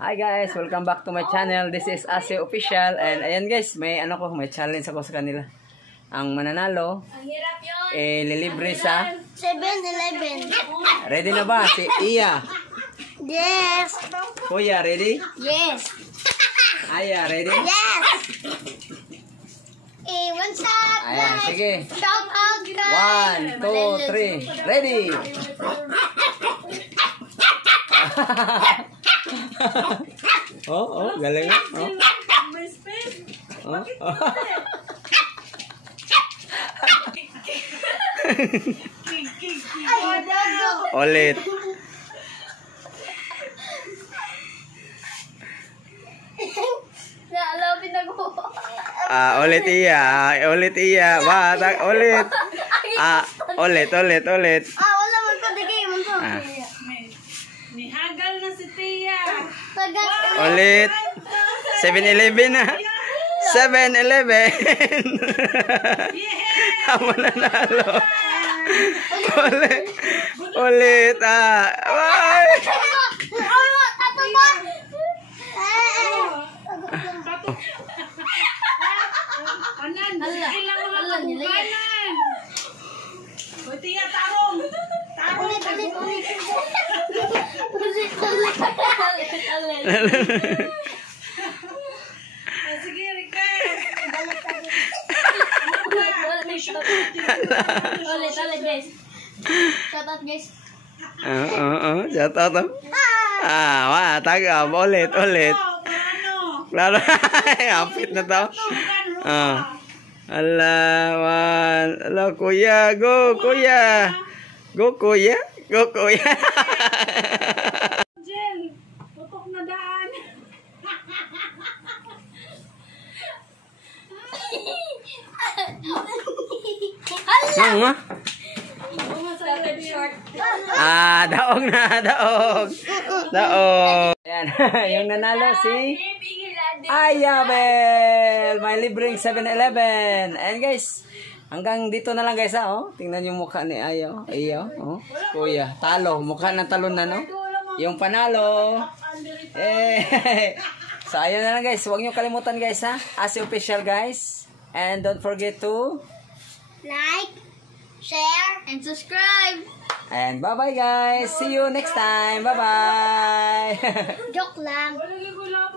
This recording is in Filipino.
Hi guys, welcome back to my channel. This is Ase Official and ayan guys, may challenge ako sa kanila. Ang mananalo lilibre sa 7-Eleven. Ready na ba si Iya? Yes. Kuya, ready? Yes. Aya, ready? Yes. What's up, Ayan, guys? sige. Shout out, guys. 1, 2, 3, ready? Galing. Ulit. Ulit iya. Ulit. Ulit. Wala mo patigay mo to. Nihagal na si Tia. Ulit. 7-Eleven na. 7-Eleven. Ang mananalo. Ulit. Bye. Ilang mga kabukanan. O Tia, tarong. Tarong. Sige, Rika. Ulit, guys. Shout out, guys. Shout out. Tagap. Ulit. Klaro. Hapit na to. Ala, kuya. Go, kuya. Go, kuya. Jen, putok na daan. Nga. Short. Daog. Ayan, yung nanalo si Ayabel. May libreng 7-Eleven. And guys, hanggang dito na lang guys tingnan yung mukha ni Ayo. Kuya, talo. Mukha ng talon na yung panalo. So ayun na lang guys. Huwag nyo kalimutan guys Ase Official guys. And don't forget to Like, share, and subscribe. and bye-bye guys. See you next time. Bye-bye. Joke lang. Wala